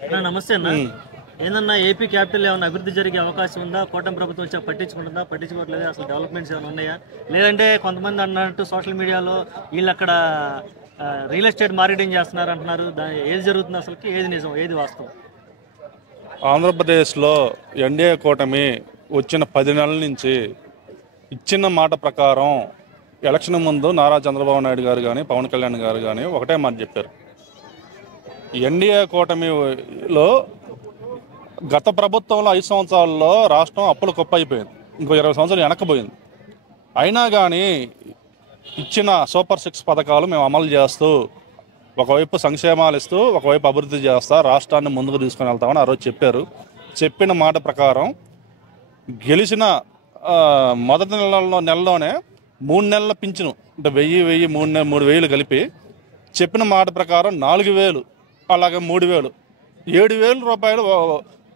నమస్తే అన్న. ఏందన్నా ఏపీ క్యాపిటల్ ఏమైనా అభివృద్ధి జరిగే అవకాశం ఉందా? కూటమి ప్రభుత్వం వచ్చా పట్టించుకుంటుందా? పట్టించుకోవట్లేదు. అసలు డెవలప్మెంట్స్ ఏమైనా ఉన్నాయా? లేదంటే కొంతమంది అన్నట్టు సోషల్ మీడియాలో వీళ్ళు అక్కడ రియల్ ఎస్టేట్ మార్కెటింగ్ చేస్తున్నారు అంటున్నారు. ఏది జరుగుతుంది అసలుకి? ఏది నిజం, ఏది వాస్తవం? ఆంధ్రప్రదేశ్లో ఎన్డీఏ కూటమి వచ్చిన 10 నెలల నుంచి ఇచ్చిన మాట ప్రకారం ఎలక్షన్ ముందు నారా చంద్రబాబు నాయుడు గారు కానీ పవన్ కళ్యాణ్ గారు కానీ ఒకటే మాట చెప్పారు. ఎన్డీఏ కూటమిలో గత ప్రభుత్వంలో 5 సంవత్సరాల్లో రాష్ట్రం అప్పులు కుప్ప అయిపోయింది. ఇంకో 20 సంవత్సరాలు వెనక్కిపోయింది. అయినా కానీ ఇచ్చిన సూపర్ 6 పథకాలు మేము అమలు చేస్తూ ఒకవైపు సంక్షేమాలు ఇస్తూ ఒకవైపు అభివృద్ధి చేస్తా రాష్ట్రాన్ని ముందుకు తీసుకుని వెళ్తామని ఆ రోజు చెప్పారు. చెప్పిన మాట ప్రకారం గెలిచిన మొదటి నెలలోనే 3 నెలల పింఛను అంటే 1000 3,000 కలిపి చెప్పిన మాట ప్రకారం 4,000 అలాగే 3,000 7,000 రూపాయలు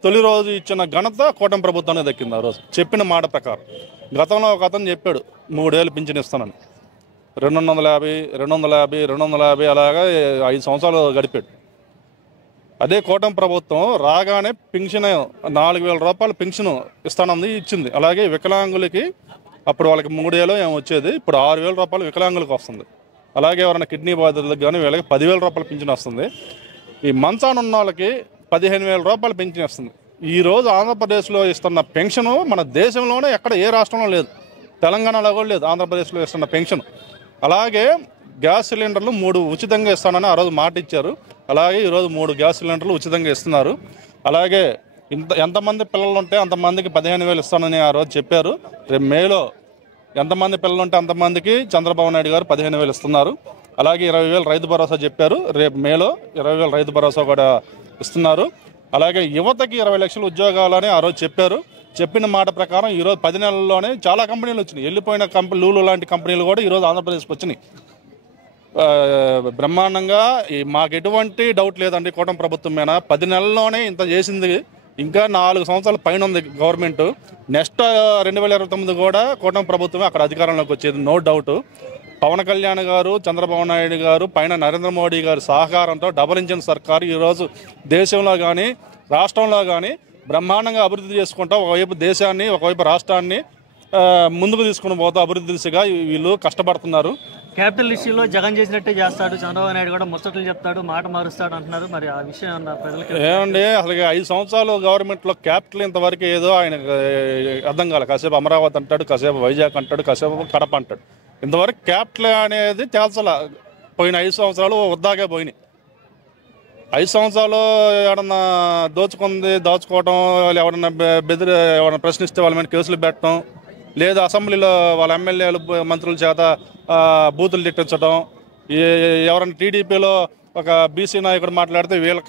తొలి రోజు ఇచ్చిన ఘనత కూటమి ప్రభుత్వానికి దక్కింది. ఆ రోజు చెప్పిన మాట ప్రకారం. గతంలో ఒక అతను చెప్పాడు 3,000 పింఛను ఇస్తానని. 250 అలాగా 5 సంవత్సరాలు గడిపాడు. అదే కూటమి ప్రభుత్వం రాగానే పెన్షన్ 4,000 రూపాయలు పెన్షన్ ఇస్తానని ఇచ్చింది. అలాగే వికలాంగులకి అప్పుడు వాళ్ళకి 3,000 ఏమో వచ్చేది, ఇప్పుడు 6,000 రూపాయలు వికలాంగులకు వస్తుంది. అలాగే ఎవరైనా కిడ్నీ బాధితులకు కానీ వీళ్ళకి 10,000 రూపాయలు పెన్షన్ వస్తుంది. ఈ మంచాన ఉన్న వాళ్ళకి 15,000 రూపాయలు పెన్షన్ వస్తుంది. ఈరోజు ఆంధ్రప్రదేశ్లో ఇస్తున్న పెన్షను మన దేశంలోనే ఎక్కడ ఏ రాష్ట్రంలో లేదు, తెలంగాణలో కూడా లేదు. ఆంధ్రప్రదేశ్లో ఇస్తున్న పెన్షన్. అలాగే గ్యాస్ సిలిండర్లు 3 ఉచితంగా ఇస్తానని ఆ రోజు మాట ఇచ్చారు. అలాగే ఈరోజు 3 గ్యాస్ సిలిండర్లు ఉచితంగా ఇస్తున్నారు. అలాగే ఎంతమంది పిల్లలు ఉంటే అంతమందికి 15,000 ఇస్తానని ఆ రోజు చెప్పారు. రేపు మేలో ఎంతమంది పిల్లలు ఉంటే అంతమందికి చంద్రబాబు నాయుడు గారు 15,000 ఇస్తున్నారు. అలాగే 20,000 రైతు భరోసా చెప్పారు. రేపు మేలో 20,000 రైతు భరోసా కూడా ఇస్తున్నారు. అలాగే యువతకి 20 లక్షల ఉద్యోగాలని ఆ రోజు చెప్పారు. చెప్పిన మాట ప్రకారం ఈరోజు 10 నెలల్లోనే చాలా కంపెనీలు వచ్చినాయి. వెళ్ళిపోయిన లూలు లాంటి కంపెనీలు కూడా ఈరోజు ఆంధ్రప్రదేశ్కి వచ్చినాయి. బ్రహ్మాండంగా మాకు ఎటువంటి డౌట్ లేదండి కూటమి ప్రభుత్వం మీద. 10 నెలల్లోనే ఇంత చేసింది. ఇంకా 4 సంవత్సరాల పైన ఉంది గవర్నమెంట్. నెక్స్ట్ 2029 కూడా కూటమి ప్రభుత్వమే అక్కడ అధికారంలోకి వచ్చేది, నో డౌట్. పవన్ కళ్యాణ్ గారు, చంద్రబాబు నాయుడు గారు పైన నరేంద్ర మోడీ గారి సహకారంతో డబుల్ ఇంజిన్ సర్కారు ఈరోజు దేశంలో కానీ రాష్ట్రంలో కానీ బ్రహ్మాండంగా అభివృద్ధి చేసుకుంటా ఒకవైపు దేశాన్ని ఒకవైపు రాష్ట్రాన్ని ముందుకు తీసుకుని పోతూ అభివృద్ధి దిశగా వీళ్ళు కష్టపడుతున్నారు. క్యాపిటల్ ఇష్యూలో జగన్ చేసినట్టే చేస్తాడు, చంద్రబాబు నాయుడు కూడా ముచ్చట్లు చెప్తాడు, మాట మారుస్తాడు అంటున్నారు. మరి ఆ విషయం ప్రజలకి ఏమండి, అసలు 5 సంవత్సరాలు గవర్నమెంట్లో క్యాపిటల్ ఇంతవరకు ఏదో ఆయన అర్థం కాలే. కాసేపు అమరావతి అంటాడు, కాసేపు వైజాగ్ అంటాడు, కాసేపు కడప అంటాడు. ఇంతవరకు క్యాపిటల్ అనేది తేల్చాల. పోయిన 5 సంవత్సరాలు వద్దాకే పోయినాయి. 5 సంవత్సరాలు ఎవరన్నా దాచుకోవడం, ఎవరన్నా ఎవరన్నా ప్రశ్నిస్తే వాళ్ళ మీద కేసులు పెట్టడం, లేదా అసెంబ్లీలో వాళ్ళ ఎమ్మెల్యేలు మంత్రుల చేత బూతులు తిట్టించడం, ఎవరైనా టీడీపీలో ఒక బీసీ నాయకుడు మాట్లాడితే వీళ్ళ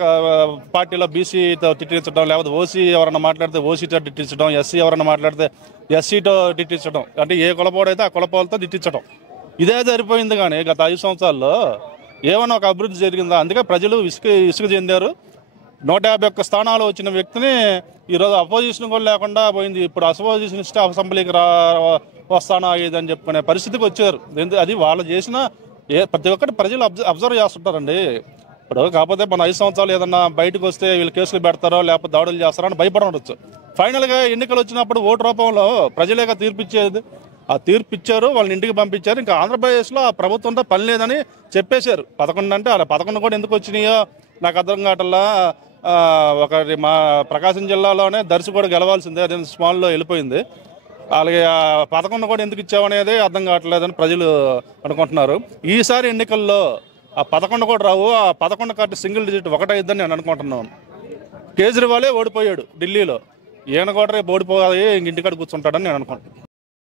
పార్టీలో బీసీతో తిట్టించడం, లేకపోతే ఓసీ ఎవరైనా మాట్లాడితే ఓసీతో తిట్టించడం, ఎస్సీ ఎవరైనా మాట్లాడితే ఎస్సీతో తిట్టించడం, అంటే ఏ కులపోడైతే ఆ కులపోలతో తిట్టించడం. ఇదే సరిపోయింది. కానీ గత 5 సంవత్సరాల్లో ఏమైనా ఒక అభివృద్ధి జరిగిందా? అందుకే ప్రజలు ఇసుక చెందారు. 151 స్థానాలు వచ్చిన వ్యక్తిని ఈరోజు అపోజిషన్ కూడా లేకుండా పోయింది. ఇప్పుడు అపోజిషన్ ఇస్తే అసెంబ్లీకి వస్తానా ఇదని చెప్పుకునే పరిస్థితికి వచ్చారు. అది వాళ్ళు చేసిన ప్రతి ఒక్కటి ప్రజలు అబ్జర్వ్ చేస్తుంటారండి. ఇప్పుడు కాకపోతే మన 5 సంవత్సరాలు ఏదన్నా బయటకు వస్తే వీళ్ళు కేసులు పెడతారో లేకపోతే దాడులు చేస్తారో అని భయపడవచ్చు. ఫైనల్గా ఎన్నికలు వచ్చినప్పుడు ఓటు రూపంలో ప్రజలేగా తీర్పిచ్చేది. ఆ తీర్పిచ్చారు, వాళ్ళని ఇంటికి పంపించారు. ఇంకా ఆంధ్రప్రదేశ్లో ఆ ప్రభుత్వంతో పని లేదని చెప్పేశారు. 11 అంటే అలా 11 కూడా ఎందుకు వచ్చినాయో నాకు అర్థం కావట్లా. మా ప్రకాశం జిల్లాలోనే దర్శి కూడా గెలవాల్సిందే, అదే స్మాల్లో వెళ్ళిపోయింది. అలాగే 11 కూడా ఎందుకు ఇచ్చామనేది అర్థం కావట్లేదని ప్రజలు అనుకుంటున్నారు. ఈసారి ఎన్నికల్లో ఆ 11 కూడా రావు. ఆ 11 కార్డు సింగిల్ డిజిట్ ఒకటైద్దని నేను అనుకుంటున్నాను. కేజ్రీవాలే ఓడిపోయాడు ఢిల్లీలో. ఈయన కూడా రేపు ఓడిపోయి ఇంటికాడ కూర్చుంటాడని నేను అనుకుంటున్నాను.